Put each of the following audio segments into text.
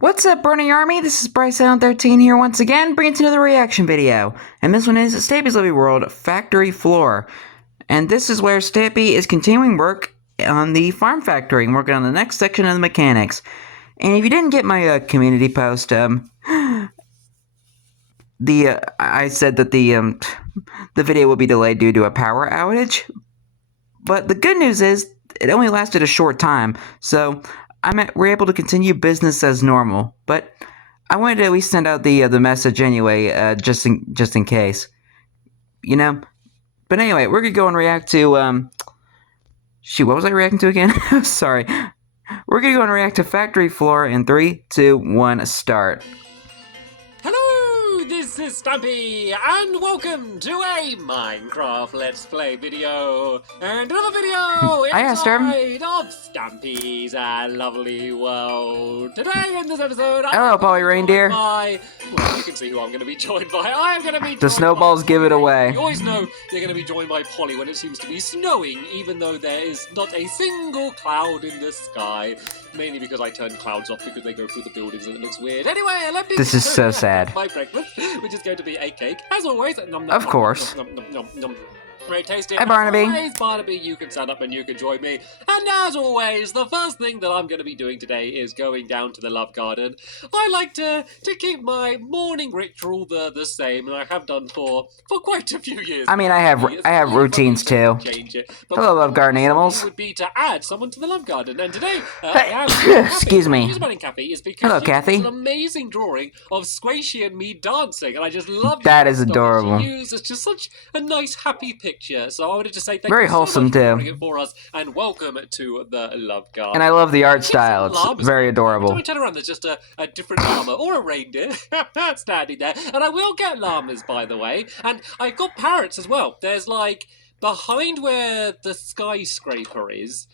What's up, Burning Army? This is BryceAllen13 here once again, bringing you another reaction video. And this one is Stampy's Living World Factory Floor. And this is where Stampy is continuing work on the farm factory and working on the next section of the mechanics. And if you didn't get my community post, I said that the video will be delayed due to a power outage. But the good news is, it only lasted a short time, so we're able to continue business as normal. But I wanted to at least send out the message anyway, just in case, you know. But anyway, we're gonna go and react to shoot, what was I reacting to again? Sorry. We're gonna go and react to Factory Floor in 3, 2, 1, start. This is Stampy, and welcome to a Minecraft Let's Play video, and another video inside of Stampy's lovely world. Today in this episode, hello, Polly Reindeer. Well, you can see who I'm going to be joined by. I am going to be joined the snowballs by give it away. You always know you're going to be joined by Polly when it seems to be snowing, even though there is not a single cloud in the sky. Mainly because I turn clouds off because they go through the buildings and it looks weird. Anyway, let me... This is so sad. ...my breakfast, which is going to be a cake. As always... Of course. Very tasty. Hi, Barnaby. As always, Barnaby, you can stand up and you can join me. And as always, the first thing that I'm going to be doing today is going down to the love garden. I like to keep my morning ritual the same, and I have done for quite a few years. I mean, I have routines too. Change it. Hello, love garden animals. Would be to add someone to the love garden, and today I have excuse me. The reason I'm Kathy is because hello, Kathy. An amazing drawing of Squishy and me dancing, and I just love that. Is adorable. It's just such a nice, happy picture. So I wanted to say thank very you so wholesome much for too. doing it for us, and welcome to the love garden. And I love the art style. It's very adorable. Every time I turn around, there's just a different llama or a reindeer standing there, and I will get llamas, by the way, and I've got parrots as well. There's like behind where the skyscraper is.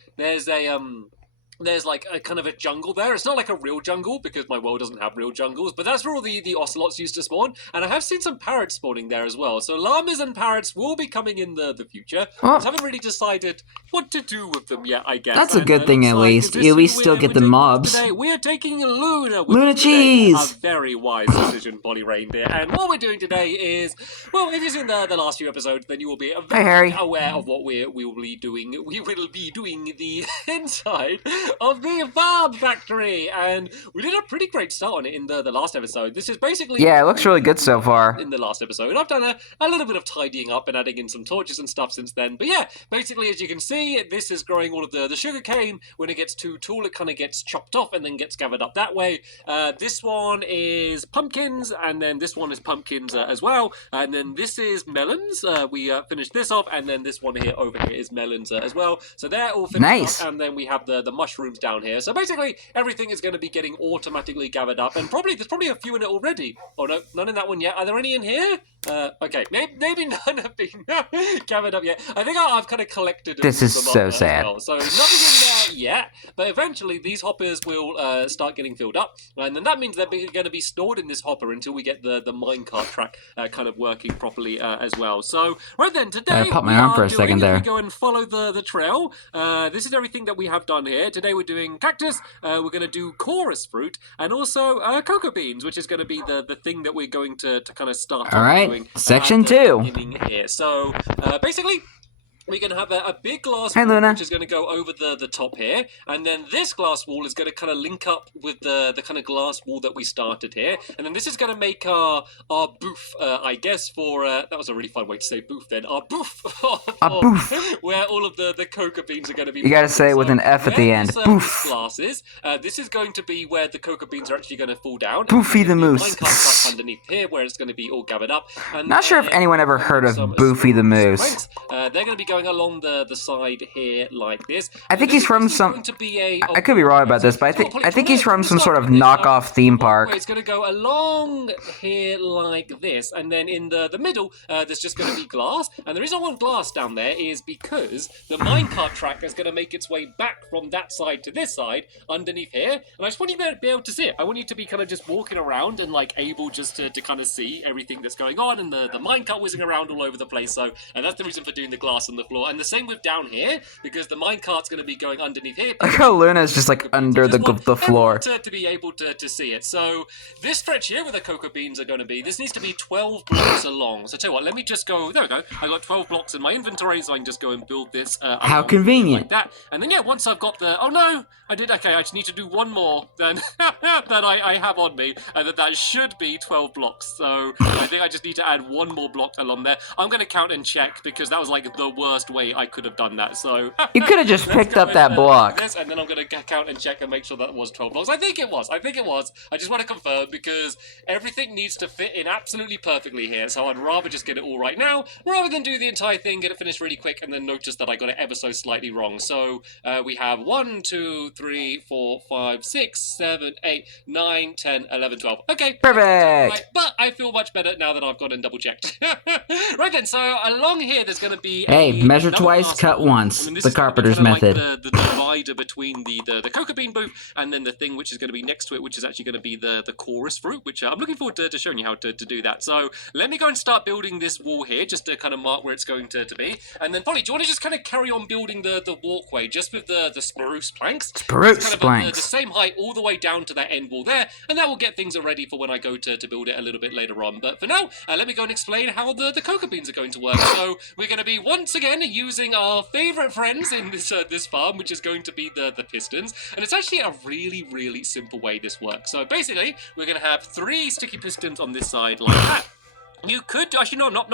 There's like a kind of a jungle there. It's not like a real jungle because my world doesn't have real jungles, but that's where all the ocelots used to spawn. And I have seen some parrots spawning there as well. So llamas and parrots will be coming in the future. I haven't really decided what to do with them yet, I guess. That's a good thing at least. You at least still get the mobs. Today we are taking Luna. Luna cheese! A very wise decision, Polly Reindeer. And what we're doing today is, well, if you've seen the last few episodes, then you will be very aware of what we will be doing. We will be doing the inside of the farm factory, and we did a pretty great start on it in the last episode. This is basically... Yeah, it looks really good so far. In the last episode. I've done a little bit of tidying up and adding in some torches and stuff since then, but yeah, basically as you can see, this is growing all of the sugar cane. When it gets too tall, it kind of gets chopped off and then gets gathered up that way. This one is pumpkins, and then this one is pumpkins as well, and then this is melons. We finished this off, and then this one here over here is melons as well. So they're all finished up, and then we have the mushrooms down here. So basically everything is going to be getting automatically gathered up, and there's probably a few in it already. Oh no, none in that one yet. Are there any in here? Okay, maybe none have been gathered up yet. I think I've kind of collected them. This is so sad. Well. So nothing in there yet, but eventually these hoppers will start getting filled up, and then that means they're going to be stored in this hopper until we get the minecart track kind of working properly as well. So right then, today I popped my arm for a second there. We go and follow the trail. This is everything that we have done here. Today we're doing cactus, we're going to do chorus fruit, and also cocoa beans, which is going to be the thing that we're going to kind of start doing. Section 2. Here. So basically, we're going to have a big glass wall, Luna, which is going to go over the top here, and then this glass wall is going to kind of link up with the kind of glass wall that we started here, and then this is going to make our booth, I guess, for that was a really fun way to say booth then, our booth, where all of the cocoa beans are going to be. You got to say it with an F at the end. Boof. Glasses. This is going to be where the cocoa beans are actually going to fall down. Boofy the moose. Underneath here, where it's going to be all gathered up. And not sure if anyone ever heard of Boofy the moose. They're going to be going along the side here like this. I think he's from some... I could be wrong about this, but I think he's from some sort of knockoff theme park. It's going to go along here like this, and then in the middle, there's just going to be glass. And the reason I want glass down there is because the minecart track is going to make its way back from that side to this side, underneath here. And I just want you to be able to see it. I want you to be kind of just walking around and like able just to kind of see everything that's going on, and the minecart whizzing around all over the place. So, and that's the reason for doing the glass on the floor. And the same with down here, because the minecart's going to be going underneath here. Like how Luna's just like under the floor. To be able to see it. So this stretch here where the cocoa beans are going to be, this needs to be 12 blocks along. So tell you what, let me just go, there we go. I got 12 blocks in my inventory, so I can just go and build this. How convenient. Like that. And then yeah, once I've got the, oh no, I did, okay, I just need to do one more than that I have on me, and that should be 12 blocks. So I think I just need to add one more block along there. I'm going to count and check, because that was like the worst way I could have done that. So you could have just picked up that block. This, and then I'm going to count and check and make sure that was 12 blocks. I think it was. I just want to confirm, because everything needs to fit in absolutely perfectly here. So I'd rather just get it all right now, rather than do the entire thing, get it finished really quick, and then notice that I got it ever so slightly wrong. So we have 1, 2, 3, 4, 5, 6, 7, 8, 9, 10, 11, 12. Okay. Perfect. Right, but I feel much better now that I've gone and double checked. Right then, so along here there's going to be measure twice, cut once. I mean, the carpenter's method. Like the divider between the cocoa bean booth and then the thing which is going to be next to it, which is actually going to be the chorus fruit, which I'm looking forward to showing you how to do that. So let me go and start building this wall here, just to kind of mark where it's going to be. And then, Polly, do you want to just kind of carry on building the walkway just with the spruce planks? Spruce kind of planks. The same height all the way down to that end wall there, and that will get things ready for when I go to build it a little bit later on. But for now, let me go and explain how the cocoa beans are going to work. So we're going to be once again using our favorite friends in this farm, which is going to be the pistons. And it's actually a really simple way this works. So basically, we're going to have 3 sticky pistons on this side like that. You could actually no, not.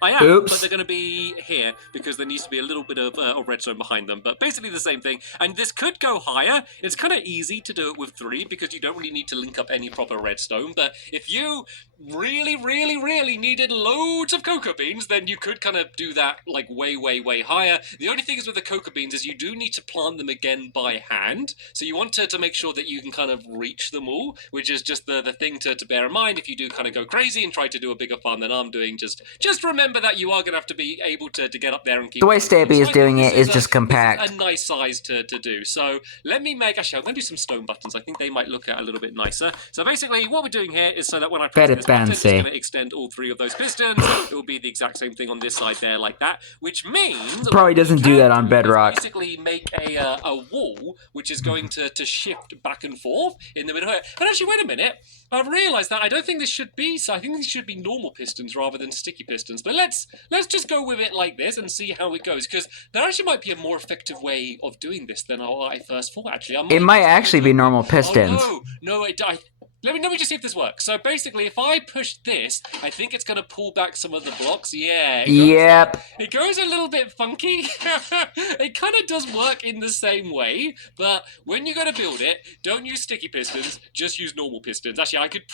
I am, Oops. but they're going to be here because there needs to be a little bit of redstone behind them. But basically the same thing. And this could go higher. It's kind of easy to do it with 3 because you don't really need to link up any proper redstone. But if you really needed loads of cocoa beans, then you could kind of do that like way higher. The only thing is with the cocoa beans is you do need to plant them again by hand. So you want to make sure that you can kind of reach them all, which is just the thing to bear in mind if you do kind of go crazy and try to do a bigger farm than I'm doing. Just remember that you are going to have to be able to get up there and keep... The way Stampy is doing it is just compact. This is a nice size to do. So let me make... Actually, I'm going to do some stone buttons. I think they might look a little bit nicer. So basically what we're doing here is so that when I press this button, it's going to extend all 3 of those pistons. It will be the exact same thing on this side there like that, which means... Probably doesn't do that on Bedrock. Basically make a wall which is going to shift back and forth in the middle here. But actually, wait a minute. I've realised that I don't think this should be so. I think these should be normal pistons rather than sticky pistons. But let's just go with it like this and see how it goes, because there actually might be a more effective way of doing this than I first thought. Actually, it might actually be normal pistons. Oh, no, let me just see if this works. So basically, if I push this, I think it's going to pull back some of the blocks. Yeah. It goes a little bit funky. It kind of does work in the same way, but when you go to build it, don't use sticky pistons, just use normal pistons. Actually, I'd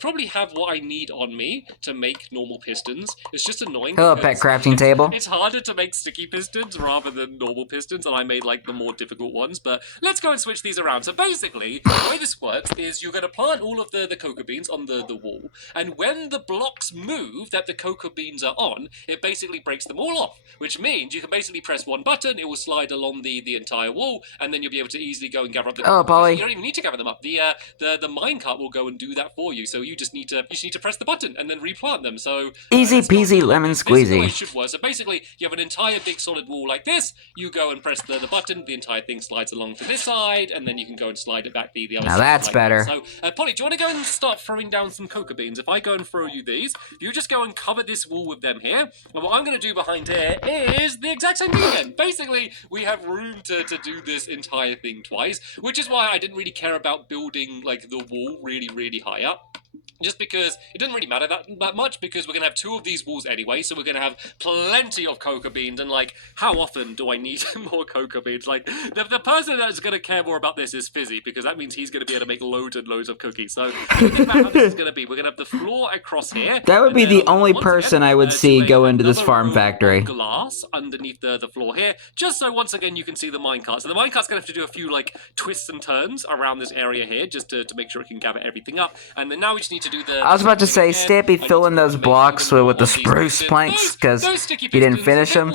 probably have what I need on me to make normal pistons. It's just annoying. Hello, pet crafting table. It's harder to make sticky pistons rather than normal pistons, and I made like the more difficult ones, but let's go and switch these around. So basically, the way this works is you're going to plant all of the cocoa beans on the wall, and when the blocks move that the cocoa beans are on, it basically breaks them all off, which means you can basically press one button, it will slide along the entire wall, and then you'll be able to easily go and gather up the cocoa Polly. You don't even need to gather them up. The minecart will go and do that for you, so you just need to press the button and then replant them. So easy peasy lemon squeezy. This is the way it should work. So basically, you have an entire big solid wall like this, you go and press the button, the entire thing slides along to this side, and then you can go and slide it back the other side. Now that's like better. That. So Polly, do you want to go and start throwing down some cocoa beans? If I go and throw you these, you just go and cover this wall with them here. And what I'm going to do behind here is the exact same thing again. Basically, we have room to do this entire thing twice, which is why I didn't really care about building like the wall really high up. Just because it doesn't really matter that much, because we're going to have 2 of these walls anyway, so we're going to have plenty of cocoa beans, and like, how often do I need more cocoa beans? Like, the person that's going to care more about this is Fizzy, because that means he's going to be able to make loads and loads of cookies. So, think about how this is going to be. We're going to have the floor across here. That would be the only person I would see go into this farm factory. Glass underneath the floor here, just so once again you can see the minecart. So the minecart's going to have to do a few like twists and turns around this area here, just to make sure it can gather everything up. And then now we just need to do the... I was about to say, again. Stampy, fill in those blocks with the spruce planks, because he didn't finish them.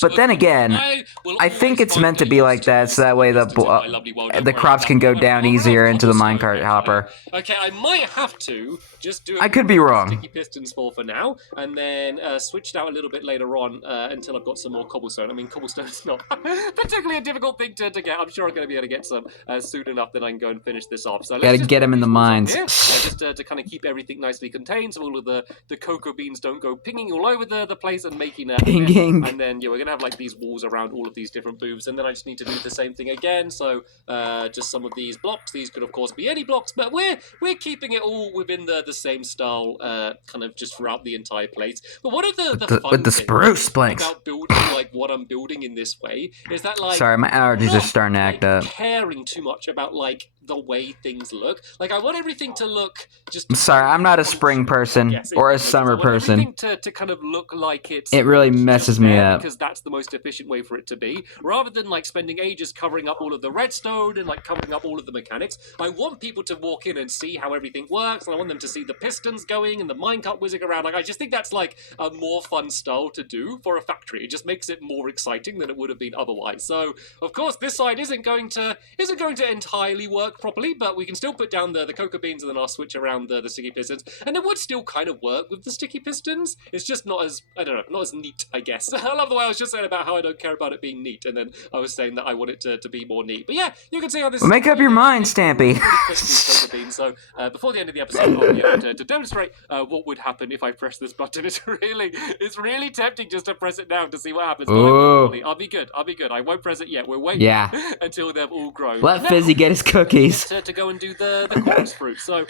But then again, I think it's meant to be like that, so that way the crops can go down easier into the minecart hopper. Okay, I might have to just do I could be wrong. sticky pistons for now, and then switch it out a little bit later on until I've got some more cobblestone. I mean, cobblestone's not particularly a difficult thing to get. I'm sure I'm going to be able to get some soon enough that I can go and finish this off. So gotta get them in the mines. Just to kind of keep everything nicely contained, so all of the cocoa beans don't go pinging all over the place and making a pinging. And then we're gonna have like these walls around all of these different booths, and then I just need to do the same thing again. So just some of these blocks. These could of course be any blocks, but we're keeping it all within the same style, kind of just throughout the entire place. But what are the fun with the things spruce planks about building like what I'm building in this way is that like sorry, my allergies are starting to act up. Caring too much about like the way things look. Like I want everything to look just. I'm sorry, I'm not a spring person or a summer person. To kind of look like it's. It really messes me up because that's the most efficient way for it to be. Rather than like spending ages covering up all of the redstone and like covering up all of the mechanics, I want people to walk in and see how everything works, and I want them to see the pistons going and the minecart whizzing around. Like I just think that's like a more fun style to do for a factory. It just makes it more exciting than it would have been otherwise. So of course this side isn't going to entirely work properly, but we can still put down the cocoa beans, and then I'll switch around the sticky pistons, and it would still kind of work with the sticky pistons. It's just not as, I don't know, not as neat, I guess. I love the way I was just saying about how I don't care about it being neat, and then I was saying that I want it to be more neat. But yeah, you can see how this well, make up your mind, Stampy. So before the end of the episode, I'll be able to demonstrate what would happen if I press this button. It's really tempting just to press it now to see what happens. I'll be good. I won't press it yet. We're waiting until they've all grown. Let Fizzy get his cookies. To go and do the chorus fruit. So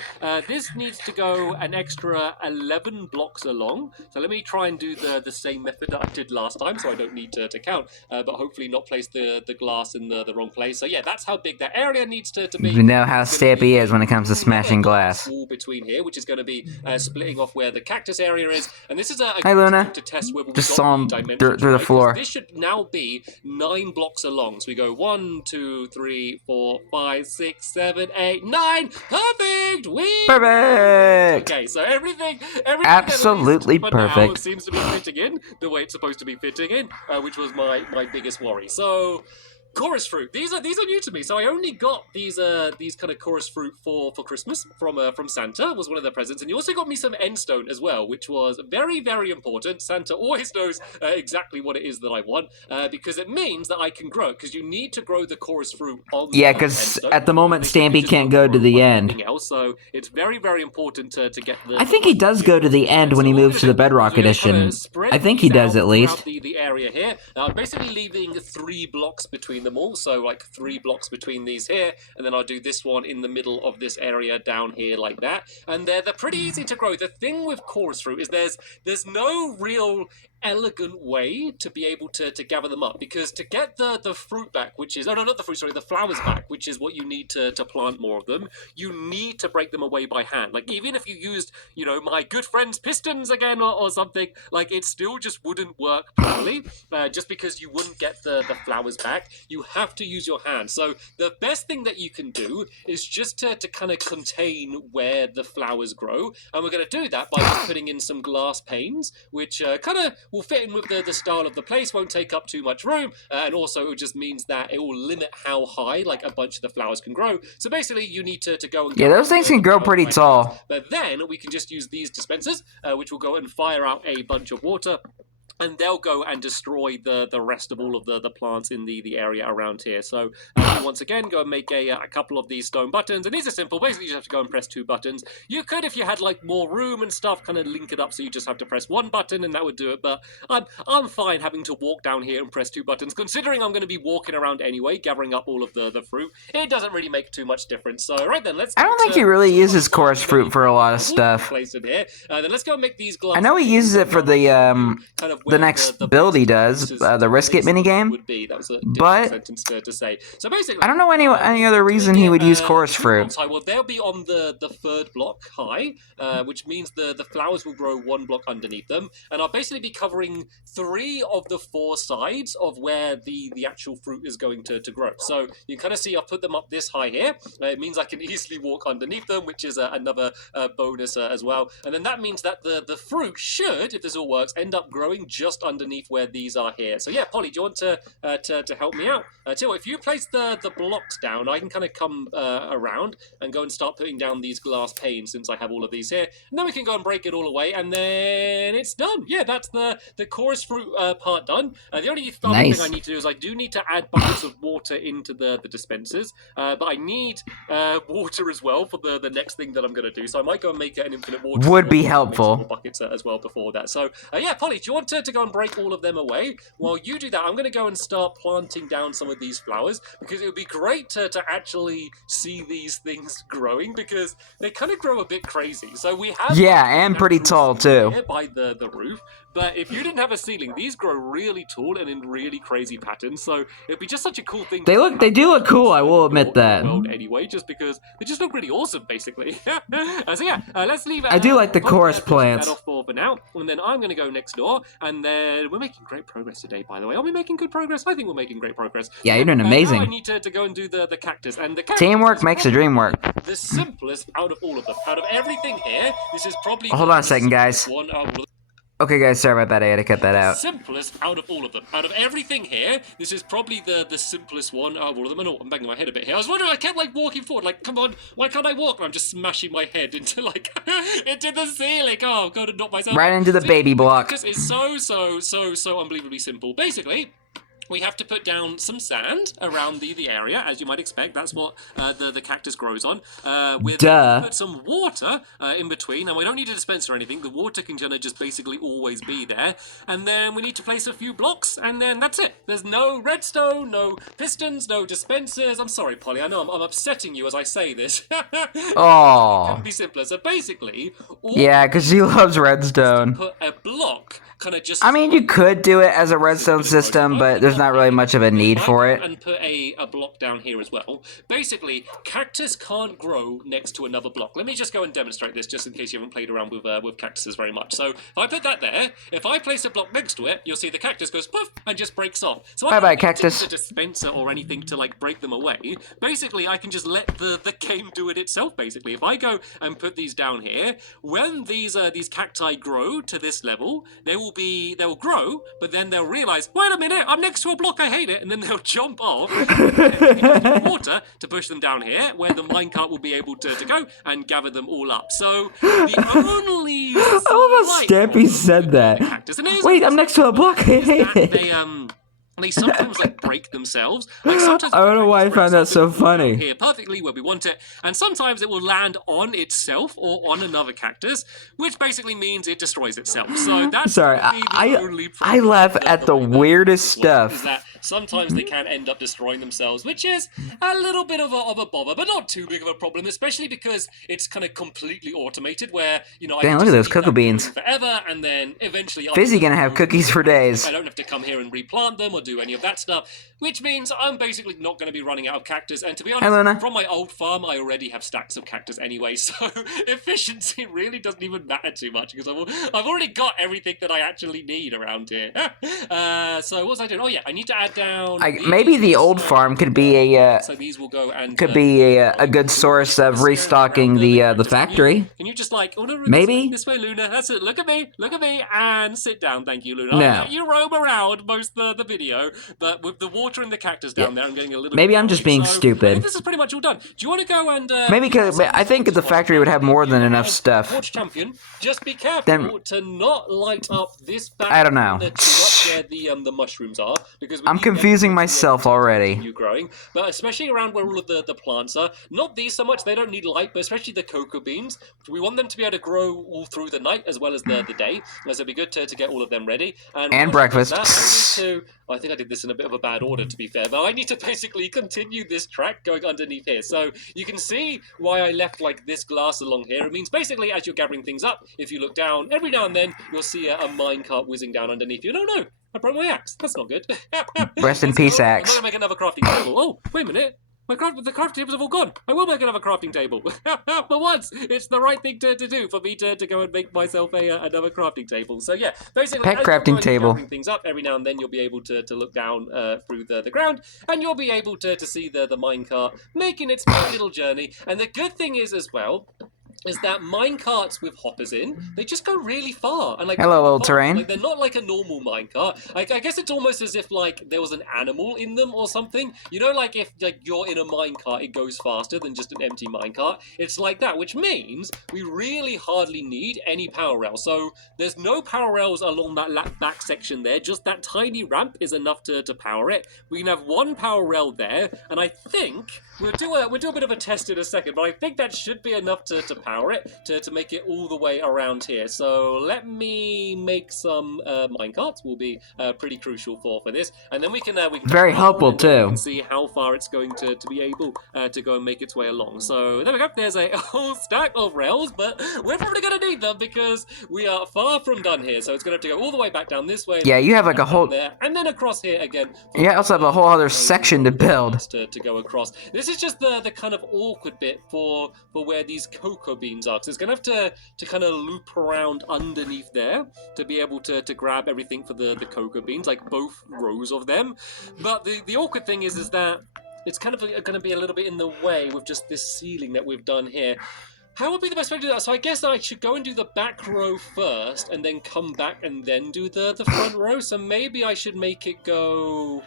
this needs to go an extra 11 blocks along. So let me try and do the same method that I did last time, so I don't need to count, but hopefully not place the glass in the wrong place. So yeah, that's how big that area needs to be. You know how Stampy is when it comes to smashing glass. Wall between here, which is going to be splitting off where the cactus area is, and this is a Hi, Luna. to test whether just saw him through the floor. This should now be 9 blocks along. So we go 1, 2, 3, 4, 5, 6, 7, 8, 9. Perfect. Perfect. Okay, so everything absolutely perfect seems to be fitting in the way it's supposed to be fitting in, which was my biggest worry. So. Chorus fruit. These are new to me. So I only got these kind of chorus fruit for Christmas from Santa. Was one of their presents, and you also got me some endstone as well, which was very, very important. Santa always knows exactly what it is that I want, because it means that I can grow it. Because you need to grow the chorus fruit on. Yeah, because at the moment Stampy can't go to the end. Else, so it's very, very important to get the. I think he does go to the end when he moves to the Bedrock Edition. I think he does at least. The area here. I'm basically leaving 3 blocks between them all, so like 3 blocks between these here, and then I'll do this one in the middle of this area down here like that, and they're pretty easy to grow. The thing with chorus fruit is there's no real elegant way to be able to gather them up, because to get the fruit back, which is the flowers back, which is what you need to plant more of them, you need to break them away by hand. Like even if you used my good friend's pistons again or something, like it still just wouldn't work properly, just because you wouldn't get the flowers back. You have to use your hand. So the best thing that you can do is just to kind of contain where the flowers grow, and we're going to do that by just putting in some glass panes, which kind of will fit in with the style of the place, won't take up too much room, and also it just means that it will limit how high like a bunch of the flowers can grow. So basically you need to go and those things can grow pretty tall. But then we can just use these dispensers, which will go and fire out a bunch of water, and they'll go and destroy the rest of all of the plants in the area around here. So once again, go and make a couple of these stone buttons, and these are simple. Basically, you just have to go and press 2 buttons. You could, if you had like more room and stuff, kind of link it up so you just have to press 1 button, and that would do it. But I'm fine having to walk down here and press 2 buttons, considering I'm going to be walking around anyway, gathering up all of the fruit. It doesn't really make too much difference. So right then, let's. I don't think he really uses chorus fruit for a lot of stuff. Place it here. Then let's go and make these glass. I know he uses it for the kind of the next build he does, the Risk It minigame. Would be. That was a but sentence to say. So basically, I don't know any other reason he would use chorus fruit. Well, they'll be on the third block high, which means the flowers will grow one block underneath them, and I'll basically be covering 3 of the 4 sides of where the actual fruit is going to grow. So you can kind of see I've put them up this high here. It means I can easily walk underneath them, which is another bonus as well. And then that means that the fruit should, if this all works, end up growing just underneath where these are here. So yeah, Polly, do you want to help me out? Till, if you place the blocks down, I can kind of come around and go and start putting down these glass panes since I have all of these here. And then we can go and break it all away, and then it's done. Yeah, that's the chorus fruit part done. The only other thing I need to do is I do need to add buckets of water into the dispensers, but I need water as well for the next thing that I'm going to do. So I might go and make an infinite water. Would be helpful. Buckets as well before that. So yeah, Polly, do you want to go and break all of them away? While you do that, I'm going to go and start planting down some of these flowers, because it would be great to actually see these things growing, because they kind of grow a bit crazy. So we have and pretty tall too by the roof. But if you didn't have a ceiling, these grow really tall and in really crazy patterns. So it'd be just such a cool thing. They do look cool. I will admit that. Anyway, just because they just look really awesome, basically. So yeah, let's leave it. I do like the chorus plants. That off for now, and then I'm going to go next door, and then we're making great progress today. By the way, are we making good progress? I think we're making great progress. Yeah, you're doing amazing. Now I need to go and do the cactus, and the cactus teamwork makes the dream work. The simplest out of all of them, out of everything here, this is probably. Hold on a second, guys. Okay, guys, sorry about that. I had to cut that out. Simplest out of all of them. Out of everything here, this is probably the simplest one out of all of them. I know I'm banging my head a bit here. I was wondering, I kept like walking forward, like, come on, why can't I walk? And I'm just smashing my head into like into the ceiling. Oh, God, and knock myself right into the baby block. This is so unbelievably simple. Basically, we have to put down some sand around the area, as you might expect. That's what the cactus grows on. Put some water in between, and we don't need a dispenser or anything. The water can just basically always be there. And then we need to place a few blocks, and then that's it. There's no redstone, no pistons, no dispensers. I'm sorry, Polly. I know I'm upsetting you as I say this. Oh. It can be simpler. So basically, yeah, because she loves redstone. Put a block. I mean, you could do it as a redstone system, but there's not really much of a need for it. And put a block down here as well. Basically, cactus can't grow next to another block. Let me just go and demonstrate this, just in case you haven't played around with cactuses very much. So if I put that there, if I place a block next to it, you'll see the cactus goes poof and just breaks off. So I don't need a dispenser or anything to like break them away. Basically, I can just let the game do it itself. Basically, if I go and put these down here, when these cacti grow to this level, they'll grow, but then they'll realize, wait a minute, I'm next to a block, I hate it, and then they'll jump off water to push them down here, where the minecart will be able to go and gather them all up. So the only I love how Stampy said that. Wait, I'm next to a block. They sometimes like break themselves. Like sometimes I don't know why I found that so funny. Here perfectly where we want it, and sometimes it will land on itself or on another cactus, which basically means it destroys itself. So that's sorry. I laugh at the weirdest stuff. That sometimes they can end up destroying themselves, which is a little bit of a bother, but not too big of a problem, especially because it's kind of completely automated. Where damn, look at those cocoa beans forever, and then eventually Fizzy gonna have cookies for days. I don't have to come here and replant them or do any of that stuff, which means I'm basically not going to be running out of cactus. And to be honest, from my old farm, I already have stacks of cactus anyway, so efficiency really doesn't even matter too much, because I've already got everything that I actually need around here. So what was I doing? Oh yeah, I need to add down. Maybe the old farm could be a so these will go and could be a good source of restocking the factory. Can you just like maybe this way, Luna? That's it. Look at me, and sit down. Thank you, Luna. No. You roam around most of the video, but with the water and the cactus down there, I'm getting a little. Maybe I'm just being stupid. I think this is pretty much all done. Do you want to go and maybe because I think the factory would have more than enough stuff. Watch champion, just be careful to not light up this back. I don't know. Where the mushrooms are, because I'm confusing myself already. Growing, but especially around where all of the plants are. Not these so much; they don't need light, but especially the cocoa beans. We want them to be able to grow all through the night as well as the day. So it'd be good to get all of them ready. And breakfast. I think think I did this in a bit of a bad order, to be fair, but I need to basically continue this track going underneath here. So you can see why I left like this glass along here. It means basically as you're gathering things up, if you look down, every now and then you'll see a minecart whizzing down underneath you. No, I broke my axe. That's not good. Rest in peace, I'm axe. going to make another crafting table. Oh, wait a minute. The crafting tables have all gone. I will make another crafting table. For once, it's the right thing to do for me to go and make myself another crafting table. So yeah, basically, Pet as crafting you're table. gathering things up, every now and then you'll be able to look down through the ground, and you'll be able to see the minecart making its little journey. And the good thing is as well, is that minecarts with hoppers in, they just go really far. And like, Hello, really old far. terrain. Like, they're not like a normal minecart. I guess it's almost as if like there was an animal in them or something. You know, like if like you're in a minecart, it goes faster than just an empty minecart. It's like that, which means we really hardly need any power rails. So there's no power rails along that back section there. Just that tiny ramp is enough to power it. We can have one power rail there, and I think we'll do a bit of a test in a second, but I think that should be enough to power it, to make it all the way around here. So let me make some minecarts. Will be pretty crucial for this, and then we can Very helpful too. and see how far it's going to be able to go and make its way along. So there we go. There's a whole stack of rails, but we're probably going to need them because we are far from done here. So it's going to have to go all the way back down this way. Yeah, you have like a whole there, and then across here again. You also have a whole other section to build. To go across. This is just the kind of awkward bit for where these cocoa beans are. So it's going to have to kind of loop around underneath there to be able to grab everything for the cocoa beans, like both rows of them. But the awkward thing is that it's kind of going to be a little bit in the way with just this ceiling that we've done here. How would be the best way to do that? So I guess I should go and do the back row first and then come back and then do the front row. So maybe I should make it go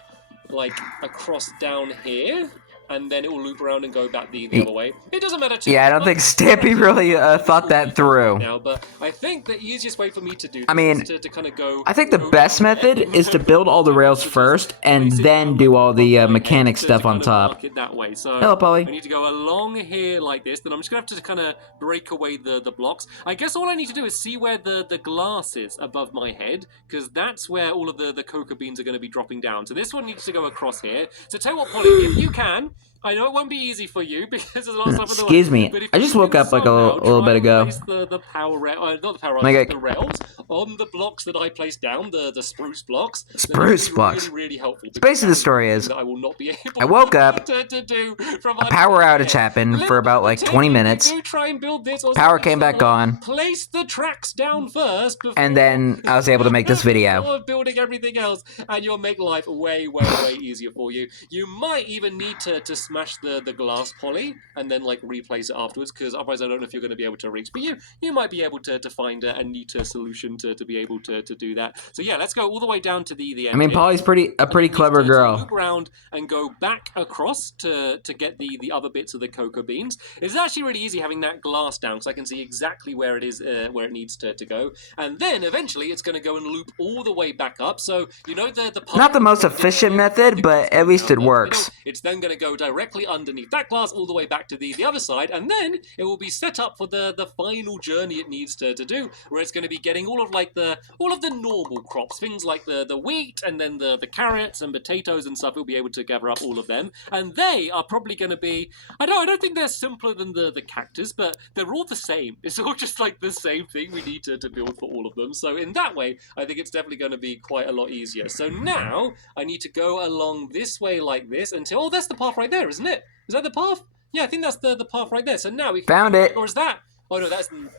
like across down here, and then it will loop around and go back the other way. It doesn't matter too much. Yeah, I don't think Stampy really thought that through. Now, but I think the easiest way for me to do this I mean, is to kind of go... I think the best method is to build all the rails first and then do all the mechanic stuff on top. It that way. So Hello, Polly. I need to go along here like this. Then I'm just going to have to kind of break away the blocks. I guess all I need to do is see where the glass is above my head, because that's where all of the cocoa beans are going to be dropping down. So this one needs to go across here. So tell you what, Polly, if you can... I know it won't be easy for you because there's a lot of stuff in the way. Excuse me, I just woke up like a little bit ago. Place the power rail, not the power rails, the rails on the blocks that I placed down, the spruce blocks. Spruce blocks. Really, really helpful. Basically, the story is, I will not be able I woke up, to do from a power outage happened for about like 20 minutes, try and build this power came back on, place the tracks down first, and then I was able to make this video. Before building everything else, and you'll make life way, way easier for you. You might even need to smash the glass poly and then like replace it afterwards, because otherwise I don't know if you're going to be able to reach. But you might be able to find a neater solution to be able to do that. So yeah, let's go all the way down to the end. I mean, Polly's a pretty clever girl. Loop around and go back across to get the other bits of the cocoa beans. It's actually really easy having that glass down, because I can see exactly where it is, where it needs to go. And then eventually it's going to go and loop all the way back up. So you know the not the most efficient method, but at least it works. It's then going to go directly underneath that glass all the way back to the other side, and then it will be set up for the final journey it needs to do, where it's going to be getting all of the normal crops, things like the wheat and then the carrots and potatoes and stuff. We'll be able to gather up all of them, and they are probably going to be, I don't think they're simpler than the cactus, but they're all the same. It's all just like the same thing we need to build for all of them. So in that way, I think it's definitely going to be quite a lot easier. So now I need to go along this way like this until, oh, that's the path right there, isn't it? Is that the path? Yeah, I think that's the path right there. So now we can... Found it. Or is that... Oh no,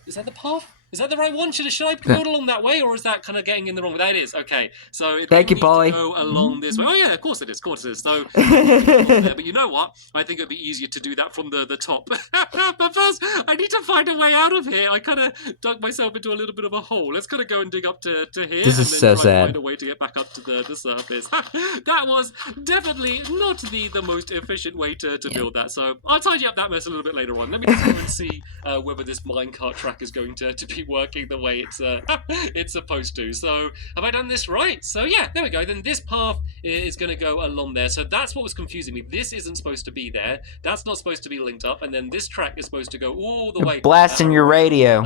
is that the path? Is that the right one? Should I build along that way, or is that kind of getting in the wrong way? That is, okay. So thank you, Polly. Go along this way. Oh yeah, of course it is. Of course it is. So, but you know what? I think it'd be easier to do that from the top. But first, I need to find a way out of here. I kind of dug myself into a little bit of a hole. Let's kind of go and dig up to here. This is so sad. Find a way to get back up to the surface. That was definitely not the most efficient way to build that. So I'll tidy up that mess a little bit later on. Let me just go and see whether this minecart track is going to be working the way it's supposed to. So have I done this right? So yeah, there we go. Then this path is going to go along there. So that's what was confusing me. This isn't supposed to be there. That's not supposed to be linked up. And then this track is supposed to go all the way. Blasting your radio.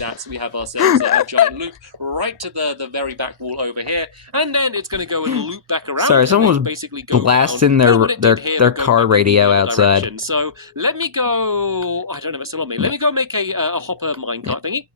like that. So we have ourselves a giant loop right to the very back wall over here, and then it's going to go and loop back around. Sorry, someone was basically go blasting their car radio outside. Direction. So let me go. I don't know if it's still on me. Let me go make a hopper minecart thingy.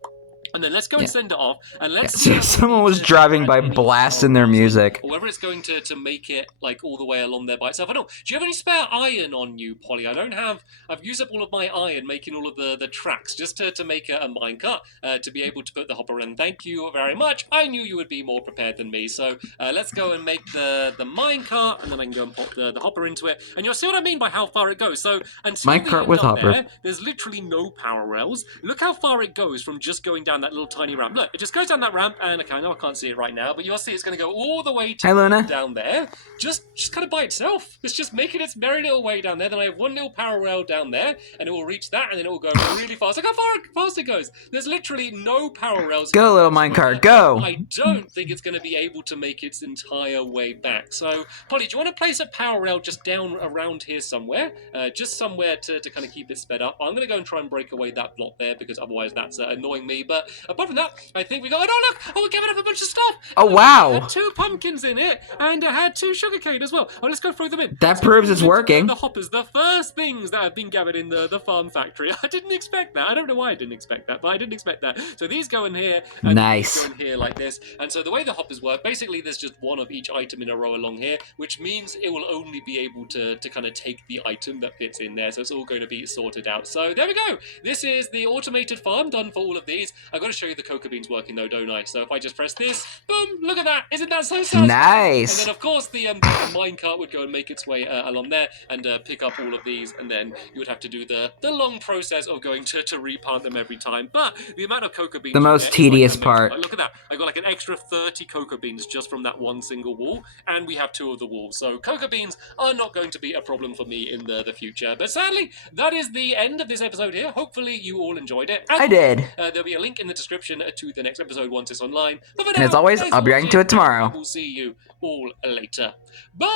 And then let's go and send it off, and let's see. Someone was driving by blasting their music. Or whether it's going to make it like all the way along there by itself. I don't. Do you have any spare iron on you, Polly? I don't have. I've used up all of my iron making all of the tracks just to make a minecart to be able to put the hopper in. Thank you very much. I knew you would be more prepared than me. So let's go and make the minecart, and then I can go and pop the hopper into it. And you'll see what I mean by how far it goes. So until minecart with hopper, there's literally no power rails. Look how far it goes from just going down that little tiny ramp. Look, it just goes down that ramp, and okay, I know I can't see it right now, but you'll see it's going to go all the way down there, just kind of by itself. It's just making its very little way down there. Then I have one little power rail down there, and it will reach that, and then it will go really fast. Look how fast it goes. There's literally no power rails. Go, little minecart, go! I don't think it's going to be able to make its entire way back. So, Polly, do you want to place a power rail just down around here somewhere? Just somewhere to kind of keep it sped up. I'm going to go and try and break away that block there, because otherwise that's annoying me. But apart from that, I think we got. Oh, no, look! Oh, we're giving up a bunch of stuff! Oh, wow! It had 2 pumpkins in it, and it had 2 sugarcane as well. Oh, let's go throw them in. That proves it's working. The hoppers, the first things that have been gathered in the farm factory. I didn't expect that. I don't know why I didn't expect that, but I didn't expect that. So these go in here, and nice. These go in here like this. And so the way the hoppers work, basically there's just one of each item in a row along here, which means it will only be able to kind of take the item that fits in there. So it's all going to be sorted out. So there we go. This is the automated farm done for all of these. I've got to show you the cocoa beans working though, don't I? So if I just press this, boom, look at that. Isn't that so satisfying? Nice. And then of course the minecart would go and make its way along there and pick up all of these, and then you would have to do the long process of going to replant them every time. But the amount of cocoa beans, the most tedious part. Look at that. I got like an extra 30 cocoa beans just from that one single wall, and we have 2 of the walls. So cocoa beans are not going to be a problem for me in the future. But sadly, that is the end of this episode here. Hopefully you all enjoyed it. I did. There'll be a link in the description to the next episode once it's online. But and as always, I'll be reacting to it tomorrow. We'll see you all later. Bye!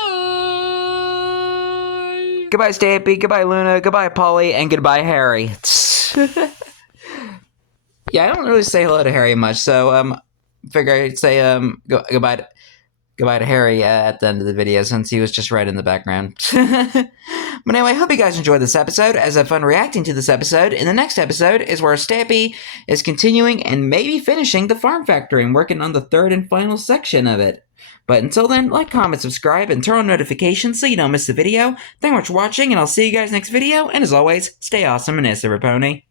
Goodbye, Stampy. Goodbye, Luna. Goodbye, Polly. And goodbye, Harry. Yeah, I don't really say hello to Harry much, so figure I'd say goodbye to Harry at the end of the video, since he was just right in the background. But anyway, I hope you guys enjoyed this episode, as I had fun reacting to this episode. In the next episode is where Stampy is continuing and maybe finishing the farm factory and working on the 3rd and final section of it. But until then, like, comment, subscribe, and turn on notifications so you don't miss the video. Thank you much for watching, and I'll see you guys next video, and as always, stay awesome and nice, Pony.